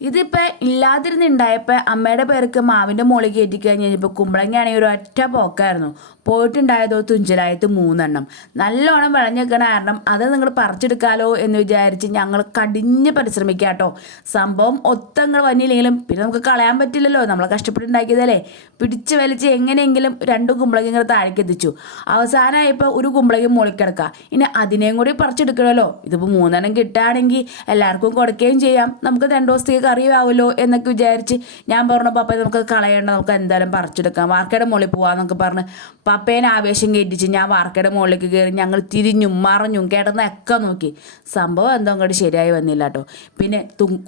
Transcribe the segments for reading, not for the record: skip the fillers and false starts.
ഇതിപ്പോൾ ഇല്ലാതിരുന്നുണ്ടായപ്പോൾ അമ്മയുടെ പേർക്ക് മാവിൻ്റെ മുകളിൽ കയറ്റി കഴിഞ്ഞപ്പോൾ കുമ്പളങ്ങയാണെങ്കിൽ ഒരു ഒറ്റ പോക്കായിരുന്നു. പോയിട്ടുണ്ടായതോ തുഞ്ചലായിട്ട് 3 നല്ലോണം വിളഞ്ഞിരിക്കണ കാരണം അത് നിങ്ങൾ പറിച്ചെടുക്കാലോ എന്ന് വിചാരിച്ച് ഞങ്ങൾ കടിഞ്ഞ് പരിശ്രമിക്കാം കേട്ടോ. സംഭവം ഒത്തങ്ങൾ വന്നില്ലെങ്കിലും പിന്നെ നമുക്ക് കളയാൻ പറ്റില്ലല്ലോ, നമ്മൾ കഷ്ടപ്പെട്ടുണ്ടാക്കിയതല്ലേ. പിടിച്ച് വലിച്ച് എങ്ങനെയെങ്കിലും 2 കുമ്പളങ്ങ താഴേക്ക് എത്തിച്ചു. അവസാനമായപ്പോൾ ഒരു കുമ്പളങ്ങ മുകളിൽ കിടക്കുക. ഇനി അതിനെയും കൂടി പറിച്ചെടുക്കണമല്ലോ. ഇതിപ്പോൾ 3 കിട്ടുകയാണെങ്കിൽ എല്ലാവർക്കും കൊടുക്കുകയും ചെയ്യാം, നമുക്ക് 2 ദിവസത്തേക്ക് കറിയാവുമല്ലോ എന്നൊക്കെ വിചാരിച്ച് ഞാൻ പറഞ്ഞു പപ്പ നമുക്ക് കളയേണ്ട, നമുക്ക് എന്തായാലും പറിച്ചെടുക്കാം, വാർക്കയുടെ മുകളിൽ പോകാമെന്നൊക്കെ പറഞ്ഞ് പപ്പേനെ ആവേശം കയറ്റിച്ച് ഞാൻ വാർക്കയുടെ മുകളിലേക്ക് കയറി. ഞങ്ങൾ തിരിഞ്ഞും മറിഞ്ഞും കിടന്നൊക്കെ നോക്കി. സംഭവം എന്തോ അങ്ങോട്ട് ശരിയായി വന്നില്ല കേട്ടോ. പിന്നെ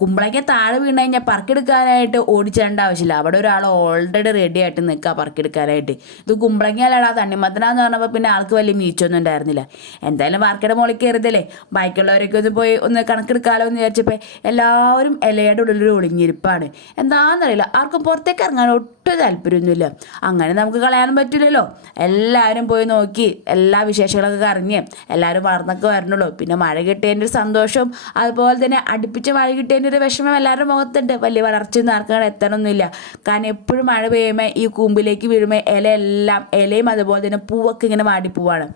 കുമ്പളയ്ക്ക് താഴെ വീണ് കഴിഞ്ഞാൽ പറക്കെടുക്കാനായിട്ട് ഓടിച്ചേണ്ട ആവശ്യമില്ല, അവിടെ ഒരാൾ ഓൾറെഡി റെഡി ആയിട്ട് നിൽക്കുക പറക്കെടുക്കാനായിട്ട്. ഇത് കുമ്പളങ്ങയല്ലടാ തണ്ണിമത്തനാന്ന് പറഞ്ഞപ്പോൾ പിന്നെ ആൾക്ക് വലിയ മീച്ചൊന്നും ഉണ്ടായിരുന്നില്ല. എന്തായാലും വാർക്കയുടെ മുകളിൽ കയറിയതല്ലേ, ബാക്കിയുള്ളവരൊക്കെ ഒന്ന് പോയി ഒന്ന് കണക്കെടുക്കാമല്ലോ എന്ന് വിചാരിച്ചപ്പോൾ എല്ലാവരും ഇലയുടെ ഉള്ളിലൊരു ഒളിഞ്ഞിരിപ്പാണ്. എന്താണെന്നറിയില്ല, ആർക്കും പുറത്തേക്ക് ഇറങ്ങാൻ ഒട്ടും താല്പര്യമൊന്നുമില്ല. അങ്ങനെ നമുക്ക് കളയാനും പറ്റില്ലല്ലോ. എല്ലാവരും പോയി നോക്കി എല്ലാ വിശേഷങ്ങളൊക്കെ അറിഞ്ഞ് എല്ലാവരും വളർന്നൊക്കെ വരണുള്ളൂ. പിന്നെ മഴ കിട്ടിയതിൻ്റെ ഒരു സന്തോഷവും അതുപോലെ തന്നെ അടുപ്പിച്ച് മഴ കിട്ടിയതിൻ്റെ ഒരു വിഷമം എല്ലാവരുടെ മുഖത്തുണ്ട്. വലിയ വളർച്ചയൊന്നും ആർക്കും എത്തണമൊന്നുമില്ല. കാരണം എപ്പോഴും മഴ പെയ്യുമ്പോൾ ഈ കൂമ്പിലേക്ക് വീഴുമ്പോൾ ഇലയും അതുപോലെ തന്നെ പൂവൊക്കെ ഇങ്ങനെ വാടിപ്പോവാണ്.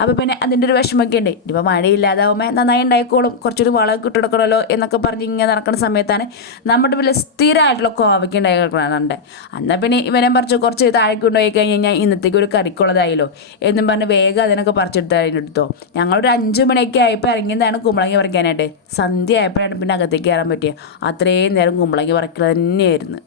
അപ്പോൾ പിന്നെ അതിൻ്റെ ഒരു വിഷമമൊക്കെ ഉണ്ട്. ഇപ്പോൾ മഴയില്ലാതാവുമ്പോൾ നന്നായി ഉണ്ടായിക്കോളും, കുറച്ചൊരു വളമൊക്കെ ഇട്ടെടുക്കണമല്ലോ എന്നൊക്കെ പറഞ്ഞ് ഇങ്ങനെ നടക്കുന്ന സമയത്താണ് നമ്മുടെ വലിയ സ്ഥിരമായിട്ടുള്ള കോവയ്ക്ക് ഉണ്ടായി കിടക്കുന്നുണ്ട്. എന്നാൽ പിന്നെ ഇവനെ പറിച്ച് കുറച്ച് താഴേക്ക് കൊണ്ടുപോയി കഴിഞ്ഞാൽ ഇന്നത്തേക്ക് ഒരു കറിക്കുള്ളതായല്ലോ എന്നും പറഞ്ഞ് വേഗം അതിനൊക്കെ പറിച്ചെടുത്തോ. ഞങ്ങളൊരു 5 മണിയൊക്കെ ആയപ്പോൾ ഇറങ്ങിയതാണ് കുമ്പളങ്ങി പറിക്കാനായിട്ട്. സന്ധ്യ ആയപ്പോഴാണ് പിന്നെ അകത്തേക്ക് കയറാൻ പറ്റിയത്. അത്രയും നേരം കുമ്പളങ്ങി പറിക്കൽ തന്നെയായിരുന്നു.